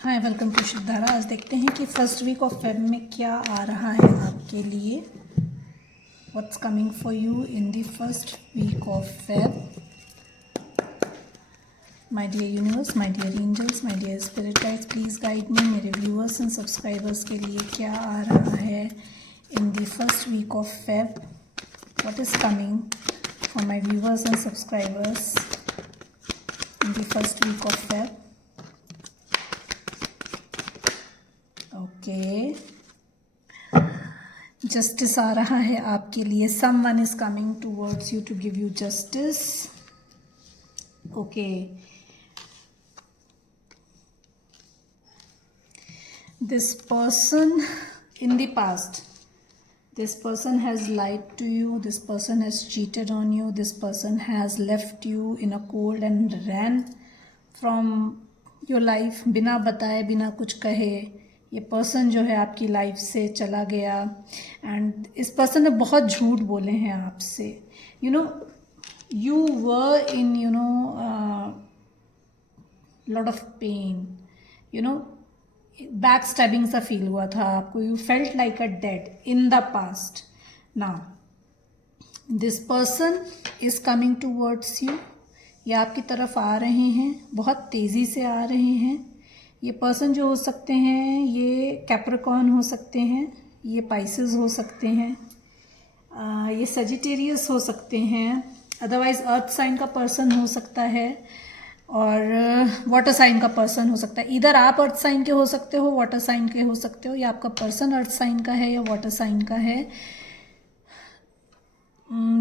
Hi, welcome to Shivdhara. आज देखते हैं कि फर्स्ट वीक ऑफ फेब में क्या आ रहा है आपके लिए। What's coming for you in the first week of Feb. My dear universe, my dear angels, my dear spirit guides, please guide me. मेरे व्यूअर्स एंड सब्सक्राइबर्स के लिए क्या आ रहा है in the first week of Feb. What is coming for my viewers and subscribers in the first week of Feb. Okay, justice आ रहा है आपके लिए। Someone is coming towards you to give you justice. Okay, this person in the past, this person has lied to you, this person has cheated on you, this person has left you in a cold and ran from your life बिना बताए, बिना कुछ कहे। ये person जो है आपकी life से चला गया एंड इस पर्सन ने बहुत झूठ बोले हैं आपसे। You know, you were in lot of pain, back stabbing सा फील हुआ था आपको। You felt like a dead in the past. Now this person is coming towards you. ये आपकी तरफ आ रहे हैं, बहुत तेज़ी से आ रहे हैं। ये पर्सन जो हो सकते हैं, ये कैप्रिकॉर्न हो सकते हैं, ये पाइसेस हो सकते हैं, ये सजिटेरियस हो सकते हैं, अदरवाइज अर्थ साइन का पर्सन हो सकता है और वाटर साइन का पर्सन हो सकता है। इधर आप अर्थ साइन के हो सकते हो, वाटर साइन के हो सकते हो, या आपका पर्सन अर्थ साइन का है या वाटर साइन का है।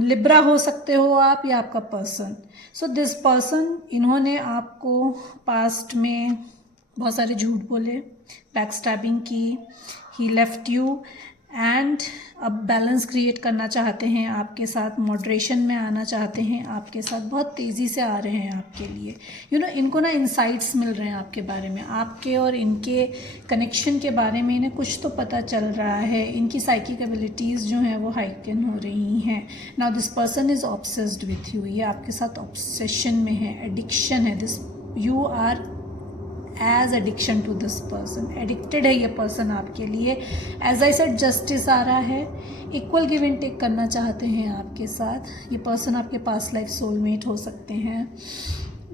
लिब्रा हो सकते हो आप या आपका पर्सन। सो दिस पर्सन, इन्होंने आपको पास्ट में बहुत सारे झूठ बोले, बैक स्टैबिंग की, ही लेफ्ट यू एंड अब बैलेंस क्रिएट करना चाहते हैं आपके साथ, मॉडरेशन में आना चाहते हैं आपके साथ, बहुत तेज़ी से आ रहे हैं आपके लिए। इनको ना इंसाइट्स मिल रहे हैं आपके बारे में, आपके और इनके कनेक्शन के बारे में इन्हें कुछ तो पता चल रहा है। इनकी साइकिक एबिलिटीज़ जो हैं वो हाइकन हो रही हैं। Now this person is obsessed with you. ये आपके साथ ऑब्सेशन में है, एडिक्शन है। This you are as addiction to this person, addicted है ये पर्सन आपके लिए। एज आई सेड, जस्टिस आ रहा है, इक्वल गिव एंड टेक करना चाहते हैं आपके साथ। ये पर्सन आपके पास लाइफ सोलमेट हो सकते हैं।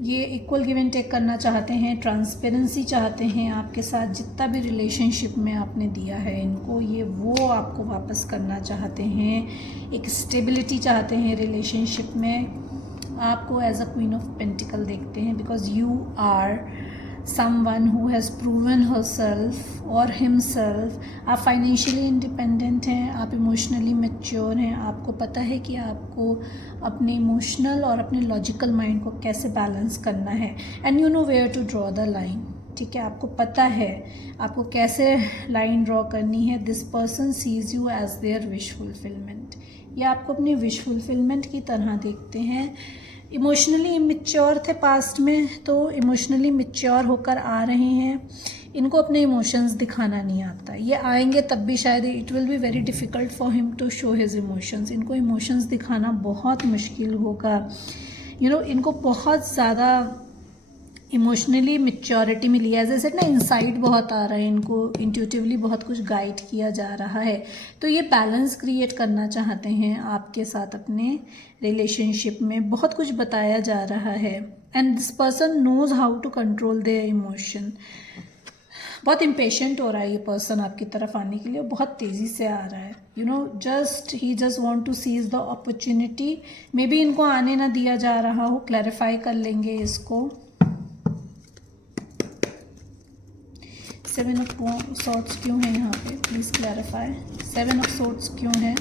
ये इक्वल गिव एंड टेक करना चाहते हैं, ट्रांसपेरेंसी चाहते हैं आपके साथ। जितना भी रिलेशनशिप में आपने दिया है इनको, ये वो आपको वापस करना चाहते हैं। एक स्टेबिलिटी चाहते हैं रिलेशनशिप में। आपको as a queen of pentacle देखते हैं, because you are someone who has proven herself or himself। आप फाइनेंशियली इंडिपेंडेंट हैं, आप इमोशनली मैच्योर हैं। आपको पता है कि आपको अपने इमोशनल और अपने लॉजिकल माइंड को कैसे बैलेंस करना है, and you know where to draw the line. ठीक है, आपको पता है आपको कैसे लाइन ड्रॉ करनी है। This person sees you as their wish fulfillment. ये आपको अपने विश फुलफिलमेंट की तरह देखते हैं। इमोशनली इमेच्योर थे पास्ट में, तो इमोशनली मैच्योर होकर आ रहे हैं। इनको अपने इमोशंस दिखाना नहीं आता। ये आएंगे तब भी शायद it will be very difficult for him to show his emotions. इनको इमोशंस दिखाना बहुत मुश्किल होगा। इनको बहुत ज़्यादा इमोशनली मैच्योरिटी मिली है। जैसे ना इंसाइट बहुत आ रहा है इनको, इंट्यूटिवली बहुत कुछ गाइड किया जा रहा है। तो ये बैलेंस क्रिएट करना चाहते हैं आपके साथ अपने रिलेशनशिप में। बहुत कुछ बताया जा रहा है and this person knows how to control their emotion. बहुत इम्पेशेंट हो रहा है ये पर्सन आपकी तरफ आने के लिए, बहुत तेज़ी से आ रहा है। He just want to seize the opportunity. Maybe इनको आने ना दिया जा रहा हो, क्लैरिफाई कर लेंगे इसको। 7 ऑफ सॉर्ड्स क्यों है यहाँ पे, प्लीज़ क्लैरिफाई। 7 ऑफ सॉर्ड्स क्यों है,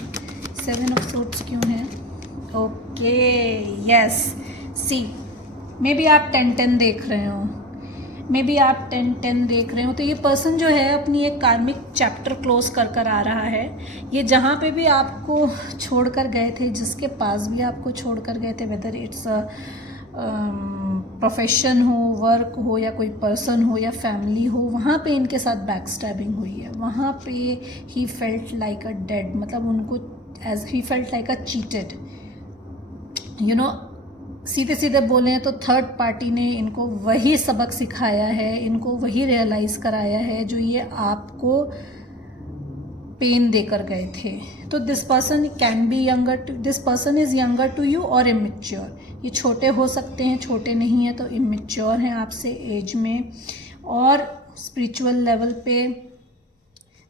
7 ऑफ सॉर्ड्स क्यों है। Okay, yes, see, maybe आप 10-10 देख रहे हो, मे बी आप 10-10 देख रहे हो। तो ये पर्सन जो है अपनी एक कार्मिक चैप्टर क्लोज कर आ रहा है। ये जहाँ पे भी आपको छोड़ कर गए थे, जिसके पास भी आपको छोड़ कर गए थे, वेदर इट्स अ प्रोफेशन हो, वर्क हो, या कोई पर्सन हो, या फैमिली हो, वहाँ पे इनके साथ बैक स्टैबिंग हुई है। वहाँ पे ही फेल्ट लाइक अ डेड, मतलब उनको एज ही फेल्ट लाइक अ चीटेड। सीधे सीधे बोलें तो थर्ड पार्टी ने इनको वही सबक सिखाया है, इनको वही रियलाइज़ कराया है जो ये आपको पेन देकर गए थे। तो this person can be younger, this person is younger to you और इमेच्योर। ये छोटे हो सकते हैं, छोटे नहीं हैं तो इमेच्योर हैं आपसे एज में, और स्पिरिचुअल लेवल पे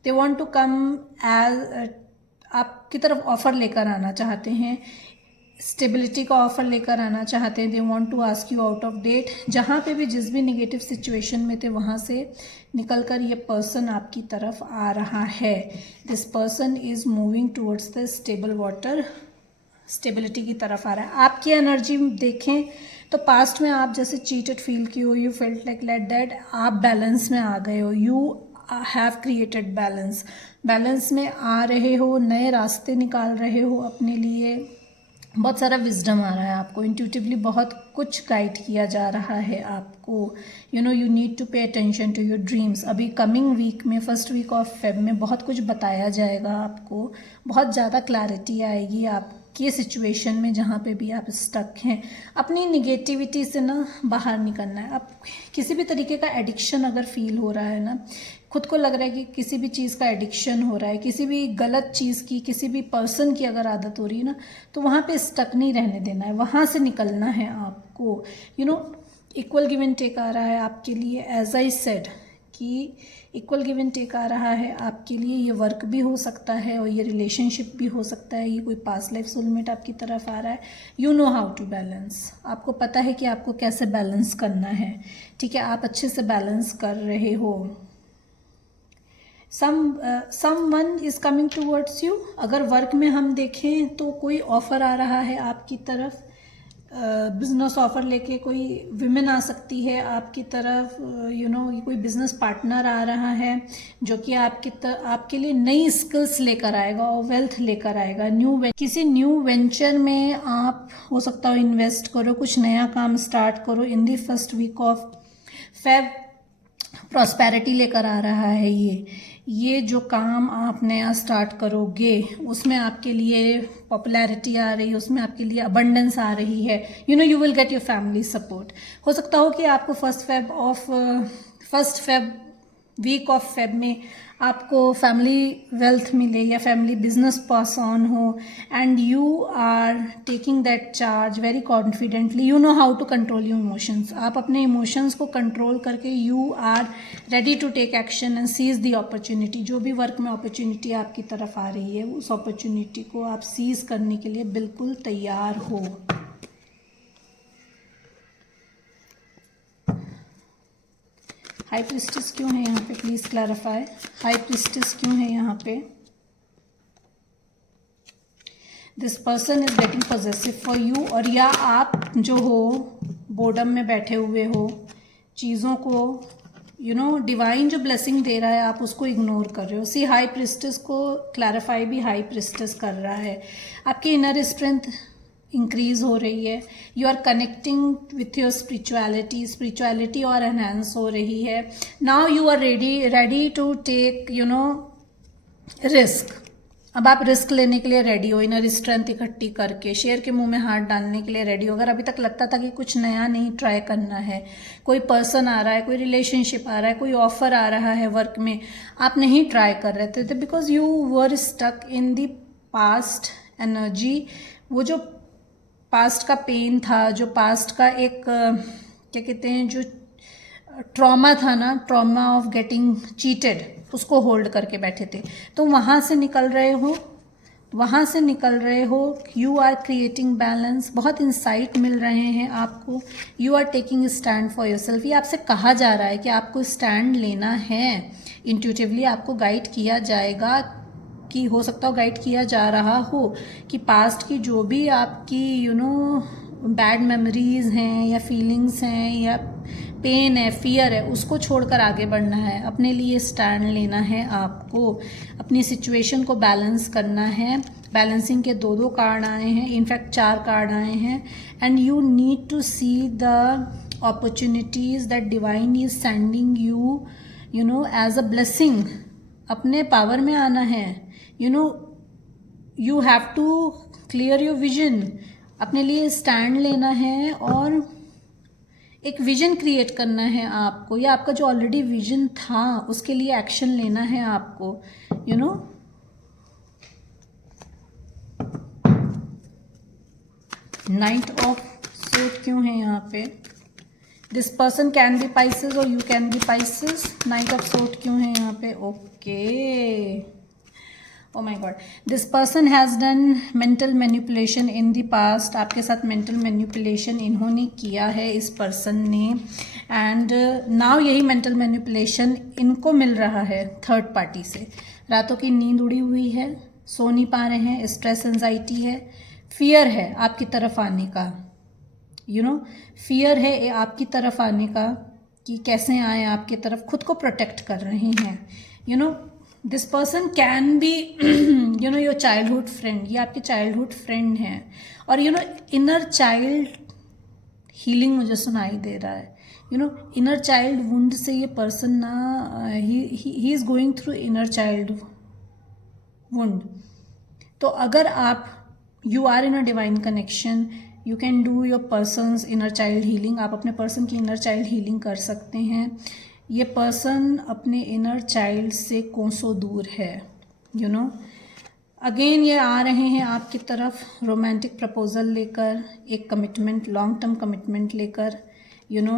they want to come as, आपकी तरफ ऑफ़र लेकर आना चाहते हैं, स्टेबिलिटी का ऑफ़र लेकर आना चाहते हैं। They want to ask you out of date. जहाँ पे भी जिस भी नेगेटिव सिचुएशन में थे वहाँ से निकलकर ये पर्सन आपकी तरफ आ रहा है। This person is moving towards the stable water, stability की तरफ आ रहा है। आपकी एनर्जी देखें तो पास्ट में आप जैसे चीटेड फील की हो, यू फेल्ट लाइक दैट, आप बैलेंस में आ गए हो, you have created balance, balance में आ रहे हो, नए रास्ते निकाल रहे हो अपने लिए। बहुत सारा विजडम आ रहा है आपको, इंट्यूटिवली बहुत कुछ गाइड किया जा रहा है आपको। You need to pay attention to your dreams. अभी कमिंग वीक में, फर्स्ट वीक ऑफ फेब में बहुत कुछ बताया जाएगा आपको, बहुत ज़्यादा क्लैरिटी आएगी आपकी सिचुएशन में जहाँ पे भी आप स्टक हैं। अपनी निगेटिविटी से ना बाहर निकलना है। अब किसी भी तरीके का एडिक्शन अगर फील हो रहा है ना, खुद को लग रहा है कि किसी भी चीज़ का एडिक्शन हो रहा है, किसी भी गलत चीज़ की, किसी भी पर्सन की अगर आदत हो रही है ना, तो वहाँ पे स्टक नहीं रहने देना है, वहाँ से निकलना है आपको। इक्वल गिव एंड टेक आ रहा है आपके लिए, एज आई सेड कि इक्वल गिव एंड टेक आ रहा है आपके लिए। ये वर्क भी हो सकता है और ये रिलेशनशिप भी हो सकता है, ये कोई पास्ट लाइफ सोलमेट आपकी तरफ आ रहा है। You know how to balance, आपको पता है कि आपको कैसे बैलेंस करना है, ठीक है, आप अच्छे से बैलेंस कर रहे हो। someone is coming towards you। अगर वर्क में हम देखें तो कोई ऑफ़र आ रहा है आपकी तरफ, बिजनेस ऑफ़र लेके कोई विमेन आ सकती है आपकी तरफ। कोई बिजनेस पार्टनर आ रहा है जो कि आपके लिए नई स्किल्स लेकर आएगा और वेल्थ लेकर आएगा। किसी न्यू वेंचर में आप हो सकता हो इन्वेस्ट करो, कुछ नया काम स्टार्ट करो। In the first week of Feb prosperity लेकर आ रहा है। ये जो काम आप नया स्टार्ट करोगे उसमें आपके लिए पॉपुलैरिटी आ रही है, उसमें आपके लिए अबंडेंस आ रही है। You will get your family support. हो सकता हो कि आपको first Feb week of Feb में आपको फैमिली वेल्थ मिले या फैमिली बिजनेस पास ऑन हो, and you are taking that charge very confidently. You know how to control your emotions. आप अपने इमोशंस को कंट्रोल करके you are ready to take action and seize the opportunity. जो भी work में opportunity आपकी तरफ आ रही है उस अपॉर्चुनिटी को आप सीज करने के लिए बिल्कुल तैयार हो। हाई प्रीस्टेस क्यों है यहाँ पे, प्लीज क्लैरिफाई। हाई प्रीस्टेस क्यों है यहाँ पे? This person is getting possessive for you, और या आप जो हो बोर्डम में बैठे हुए हो, चीज़ों को डिवाइन जो ब्लेसिंग दे रहा है आप उसको इग्नोर कर रहे हो। सी हाई प्रीस्टेस को क्लैरिफाई भी हाई प्रीस्टेस कर रहा है। आपकी इनर स्ट्रेंथ इंक्रीज हो रही है, you are connecting with your spirituality और एनहांस हो रही है। Now you are ready to take risk. अब आप रिस्क लेने के लिए रेडी हो, इनर स्ट्रेंथ इकट्ठी करके शेर के मुंह में हाथ डालने के लिए रेडी हो। अगर अभी तक लगता था कि कुछ नया नहीं ट्राई करना है, कोई पर्सन आ रहा है, कोई रिलेशनशिप आ रहा है, कोई ऑफर आ रहा है वर्क में, आप नहीं ट्राई कर रहे थे because you were stuck in the past energy. वो जो पास्ट का पेन था, जो पास्ट का एक क्या कहते हैं, जो ट्रॉमा था ना, ट्रॉमा ऑफ गेटिंग चीटेड, उसको होल्ड करके बैठे थे। तो वहाँ से निकल रहे हो। You are creating balance. बहुत इंसाइट मिल रहे हैं आपको। You are taking stand for yourself. ये आपसे कहा जा रहा है कि आपको स्टैंड लेना है। इंट्यूटिवली आपको गाइड किया जाएगा, कि हो सकता हो गाइड किया जा रहा हो कि पास्ट की जो भी आपकी बैड मेमोरीज हैं या फीलिंग्स हैं या पेन है, फियर है, उसको छोड़कर आगे बढ़ना है। अपने लिए स्टैंड लेना है आपको, अपनी सिचुएशन को बैलेंस करना है। बैलेंसिंग के 2 कार्ड आए हैं, इनफैक्ट 4 कार्ड आए हैं। And you need to see the opportunities that divine is sending you as a blessing. अपने पावर में आना है। You have to clear your vision. अपने लिए स्टैंड लेना है और एक विजन क्रिएट करना है आपको, या आपका जो ऑलरेडी विजन था उसके लिए एक्शन लेना है आपको, you know. Night of sword क्यों है यहाँ पे? This person can be Pisces और you can be Pisces. Knight of sword क्यों है यहाँ पे? Okay, oh my god, this person has done mental manipulation in the past. आपके साथ मेंटल मैनिपुलेशन इन्होंने किया है, इस पर्सन ने, एंड नाउ यही मेंटल मैनिपुलेशन इनको मिल रहा है थर्ड पार्टी से। रातों की नींद उड़ी हुई है, सो नहीं पा रहे हैं, स्ट्रेस एंजाइटी है, फियर है आपकी तरफ आने का, यू नो, फियर है आपकी तरफ आने का कि कैसे आए आपकी तरफ, खुद को प्रोटेक्ट कर रहे हैं, you know. This person can be you know your childhood friend, ये आपके चाइल्डहुड फ्रेंड हैं, और you know inner child healing मुझे सुनाई दे रहा है, you know. Inner child wound से ये पर्सन ना, he is going through inner child wound. तो अगर आप you are in a divine connection, you can do your person's inner child healing. आप अपने पर्सन की इनर चाइल्ड हीलिंग कर सकते हैं। ये पर्सन अपने इनर चाइल्ड से कोसों दूर है, यू नो। अगेन ये आ रहे हैं आपकी तरफ रोमांटिक प्रपोजल लेकर, एक कमिटमेंट, लॉन्ग टर्म कमिटमेंट लेकर, you know,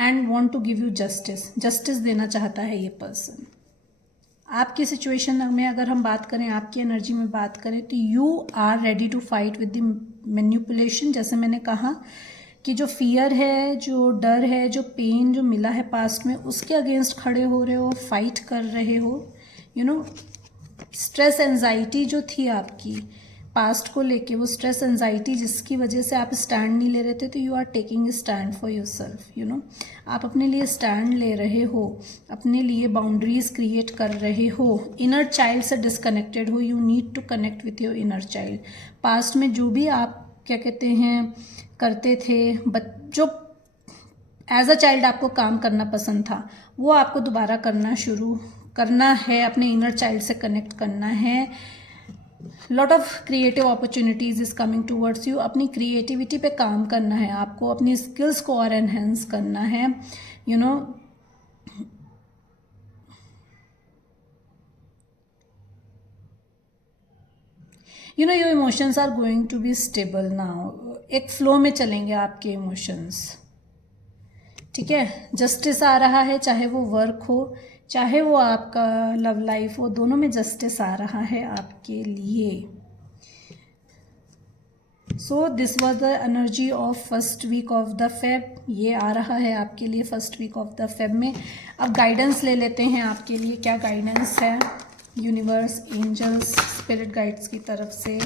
and want to give you justice. Justice देना चाहता है ये पर्सन। आपकी सिचुएशन में अगर हम बात करें, आपकी एनर्जी में बात करें, तो you are ready to fight with the manipulation. जैसे मैंने कहा कि जो फियर है, जो डर है, जो पेन जो मिला है पास्ट में, उसके अगेंस्ट खड़े हो रहे हो, फाइट कर रहे हो, यू नो। स्ट्रेस एंजाइटी जो थी आपकी पास्ट को लेके, वो स्ट्रेस एंजाइटी जिसकी वजह से आप स्टैंड नहीं ले रहे थे, तो you are taking stand for yourself, you know. आप अपने लिए स्टैंड ले रहे हो, अपने लिए बाउंड्रीज क्रिएट कर रहे हो, इनर चाइल्ड से डिस्कनेक्टेड हो। You need to connect with your inner child. Past में जो भी आप क्या कहते हैं करते थे, जो एज अ चाइल्ड आपको काम करना पसंद था, वो आपको दोबारा शुरू करना है, अपने इनर चाइल्ड से कनेक्ट करना है। Lot of creative opportunities is coming towards you. अपनी क्रिएटिविटी पे काम करना है आपको, अपनी स्किल्स को और एनहेंस करना है, you know. You know your emotions are going to be stable now. एक फ्लो में चलेंगे आपके इमोशंस, ठीक है। जस्टिस आ रहा है, चाहे वो वर्क हो, चाहे वो आपका लव लाइफ हो, दोनों में जस्टिस आ रहा है आपके लिए। So this was the energy of first week of the Feb. ये आ रहा है आपके लिए first week of the Feb में। अब गाइडेंस ले लेते हैं आपके लिए, क्या गाइडेंस है यूनिवर्स, एंजल्स, स्पिरिट गाइड्स की तरफ से।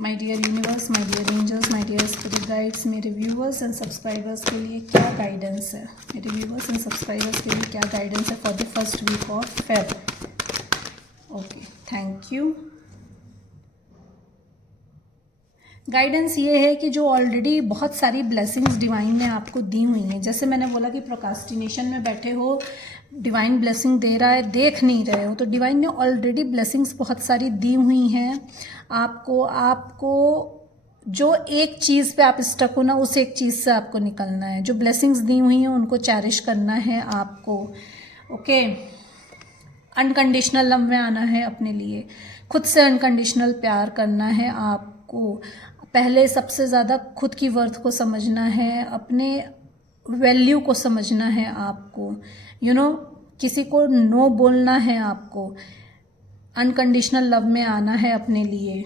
My dear universe, my dear angels, my dear spirit guides, मेरे व्यूवर्स एंड सब्सक्राइबर्स के लिए क्या गाइडेंस है? मेरे व्यूवर्स एंड सब्सक्राइबर्स के लिए क्या गाइडेंस है for the first week of Feb? Okay, thank you. Guidance ये है कि जो ऑलरेडी बहुत सारी ब्लेसिंग्स डिवाइन ने आपको दी हुई हैं, जैसे मैंने बोला कि प्रोकास्टिनेशन में बैठे हो, डिवाइन ब्लेसिंग दे रहा है, देख नहीं रहे हो, तो डिवाइन ने ऑलरेडी ब्लेसिंग्स बहुत सारी दी हुई हैं आपको जो एक चीज़ पे आप स्टक हो ना, उस एक चीज़ से आपको निकलना है। जो ब्लेसिंग्स दी हुई हैं उनको चैरिश करना है आपको, ओके। अनकंडीशनल लव में आना है अपने लिए, खुद से अनकंडीशनल प्यार करना है आपको। पहले सबसे ज़्यादा खुद की वर्थ को समझना है, अपने वैल्यू को समझना है आपको, यू नो। किसी को नो बोलना है आपको, अनकंडीशनल लव में आना है अपने लिए,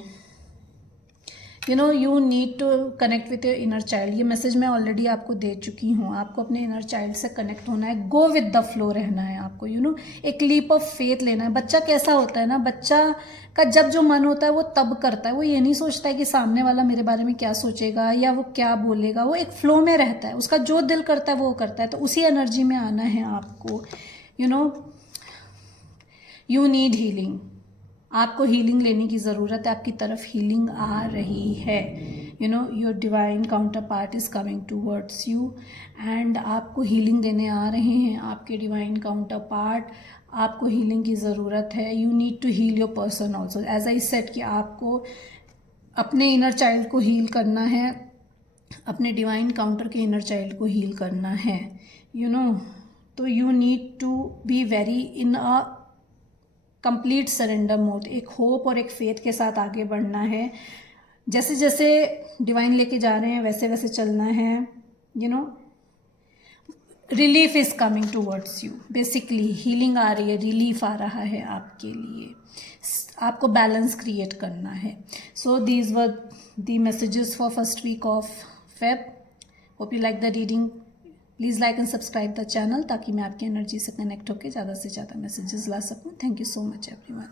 you know. You need to connect with your inner child. ये मैसेज मैं ऑलरेडी आपको दे चुकी हूँ। आपको अपने इनर चाइल्ड से कनेक्ट होना है, गो विद द फ्लो रहना है आपको, यू नो। एक लीप ऑफ फेथ लेना है। बच्चा कैसा होता है ना, बच्चा का जब जो मन होता है वो तब करता है। वो ये नहीं सोचता है कि सामने वाला मेरे बारे में क्या सोचेगा या वो क्या बोलेगा। वो एक फ्लो में रहता है, उसका जो दिल करता है वो करता है। तो उसी एनर्जी में आना है आपको, you know. You need healing. आपको हीलिंग लेने की ज़रूरत है, आपकी तरफ हीलिंग आ रही है, you know. Your divine counterpart is coming towards you and आपको हीलिंग देने आ रहे हैं आपके डिवाइन काउंटर पार्ट। आपको हीलिंग की ज़रूरत है. You need to heal your person also. As I said कि आपको अपने इनर चाइल्ड को हील करना है, अपने डिवाइन काउंटर के इनर चाइल्ड को हील करना है, यू नो. तो you need to be very in a complete surrender mode. एक होप और एक फेथ के साथ आगे बढ़ना है. जैसे जैसे डिवाइन लेके जा रहे हैं वैसे वैसे चलना है, you know. Relief is coming towards you. Basically healing आ रही है, रिलीफ आ रहा है आपके लिए. आपको बैलेंस क्रिएट करना है. So these were the messages for first week of Feb. Hope you like the reading. Please like and subscribe the channel ताकि मैं आपकी एनर्जी से कनेक्ट होकर ज़्यादा से ज़्यादा मैसेजेस ला सकूँ. Thank you so much everyone.